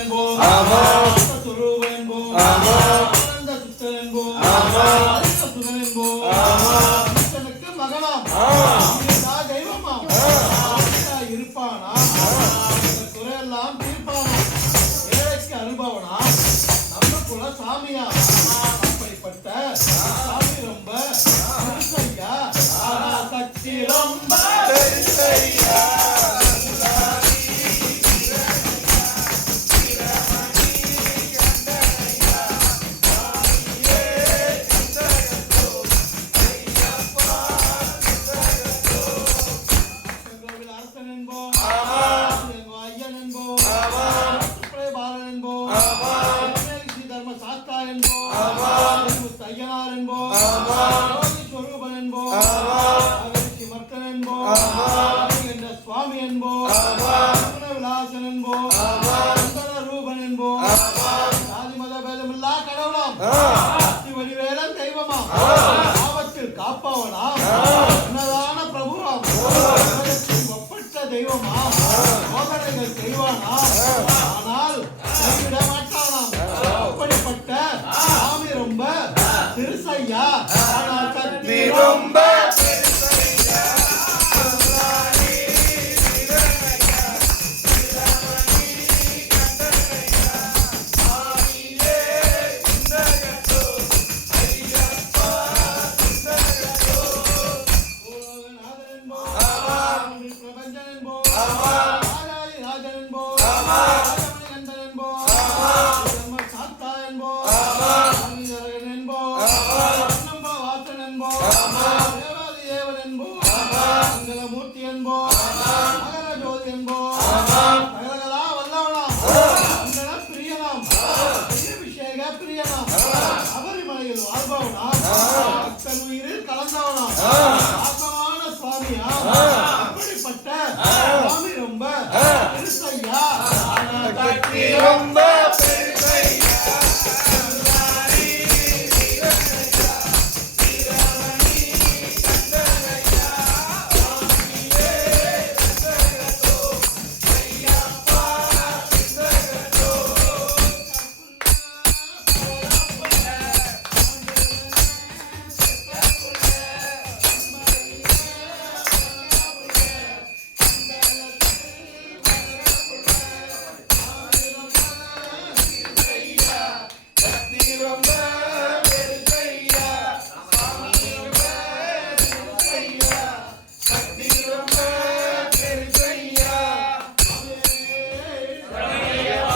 என்போம். சுரூபன் என்போம். ஆனந்த சுத்தன் என்போம். சுதன் என்போம். ஈசனுக்கு மகனாம். தெய்வமாம். இருப்பானா குறையெல்லாம் தீர்ப்பானா. ஏழைக்கு அனுபவனா. நம்ம குல சாமியா. அப்படிப்பட்ட சாமி ரொம்ப பெருசையா. சக்தி ரொம்ப பெருசையா. சுவாமி என்போம். விலாசன் என்போம். ரூபன் என்போம். ஜாதி மத பேதமில்லா கடவுளாம். வடிவேலன் தெய்வமாம். ஆபத்தில் காப்பவனாம். உன்னதான பிரபுவாம். ஒப்பற்ற தெய்வமாம். சோதனைகள் செய்வானாம். ஆனால் கைவிட மாட்டானாம். அப்படிப்பட்ட சாமி ரொம்ப திருசையா. ஆனால் சக்தி ரொம்ப மூர்த்தி என்போம். மகர ஜோதி என்போம். சகலகலா வல்லவனாம். பிரியனாம். அபிஷேக பிரியனாம். சபரிமலையில் வாழ்பவனாம். பக்தன் உயிரில் கலந்தவனாம். ஆசமான சுவாமியா.